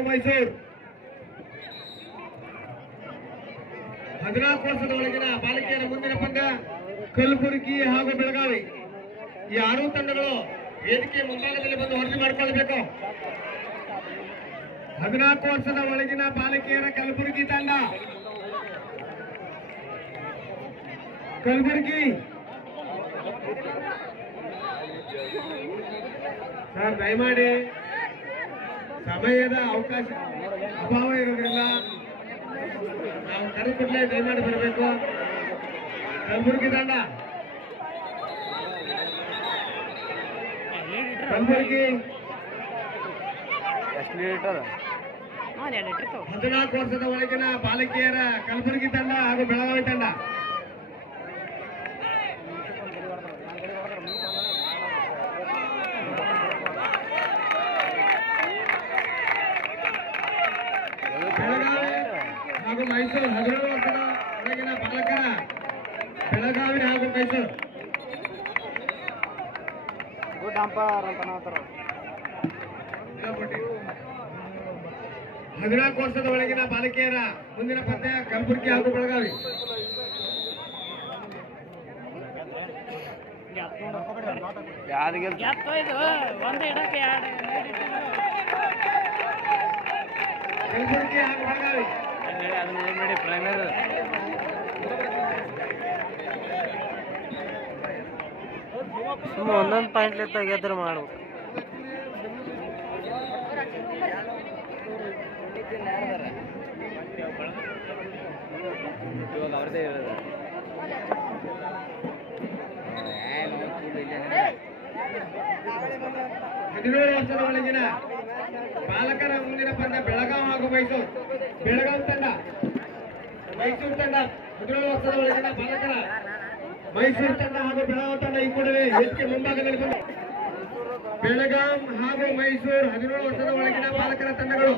ಹಾಗೂ ಮೈಸೂರು. 14 ವರ್ಷದ ಒಳಗಿನ ಬಾಲಕಿಯರ ಮುಂದಿನ ಪಂದ್ಯ ಕಲಬುರಗಿ ಹಾಗೂ ಬೆಳಗಾವಿ. ಈ 6 ತಂಡಗಳು ವೇದಿಕೆ ಮುಂಭಾಗದಲ್ಲಿ ಬಂದು ವರದಿ ಮಾಡಿಕೊಳ್ಳಬೇಕು. 14 ವರ್ಷದ ಒಳಗಿನ ಬಾಲಕಿಯರ ಕಲಬುರಗಿ ತಂಡ, ಕಲಬುರಗಿ ಸರ್ ದಯಮಾಡಿ ಸಮಯದ ಅವಕಾಶ ಅಭಾವ ಇರೋದ್ರಿಂದ ನಾವು ಕರೆ ಕೂಡಲೇ ದಯಮಾಡಿ ಬರಬೇಕು. ಕಲಬುರಗಿ ತಂಡ, ಕಲಬುರಗಿ 14 ವರ್ಷದ ಒಳಗಿನ ಬಾಲಕಿಯರ ಕಲಬುರಗಿ ತಂಡ ಹಾಗೂ ಬೆಳಗಾವಿ ತಂಡ. ಬೆಳಗಾವಿ ಹಾಗೂ ಮೈಸೂರು 17 ವರ್ಷದ ಒಳಗಿನ ಬಾಲಕರ ಬೆಳಗಾವಿ ಹಾಗೂ ಮೈಸೂರು. 14 ವರ್ಷದ ಒಳಗಿನ ಬಾಲಕಿಯರ ಮುಂದಿನ ಪಂದ್ಯ ಕಲಬುರಗಿ ಹಾಗೂ ಬೆಳಗಾವಿ. ಕಲಬುರಗಿ ಹಾಗೂ ಬೆಳಗಾವಿ. ಒಂದೊಂದು ಪಾಯಿಂಟ್ ತೆಗೆದ್ರೆ ಮಾಡ್ಬೇಕು. ಇವಾಗ ಅವ್ರದೇ ಇರೋದು. 17 ವರ್ಷದ ಒಳಗಿನ ಬಾಲಕರ ಮುಂದಿನ ಪಂದ್ಯ ಬೆಳಗಾವಿ ಹಾಗೂ ಮೈಸೂರು. ಬೆಳಗಾವಿ ತಂಡ, ಮೈಸೂರು ತಂಡ. 17 ವರ್ಷದ ಒಳಗಿನ ಬಾಲಕರ ಮೈಸೂರು ತಂಡ ಹಾಗೂ ಬೆಳಗಾವಿ ತಂಡ ಈ ಕೂಡಲೇ ವೇದಿಕೆ ಮುಂಭಾಗದಲ್ಲಿ ಬಂದು. ಬೆಳಗಾಂ ಹಾಗೂ ಮೈಸೂರು 17 ವರ್ಷದ ಒಳಗಿನ ಬಾಲಕರ ತಂಡಗಳು.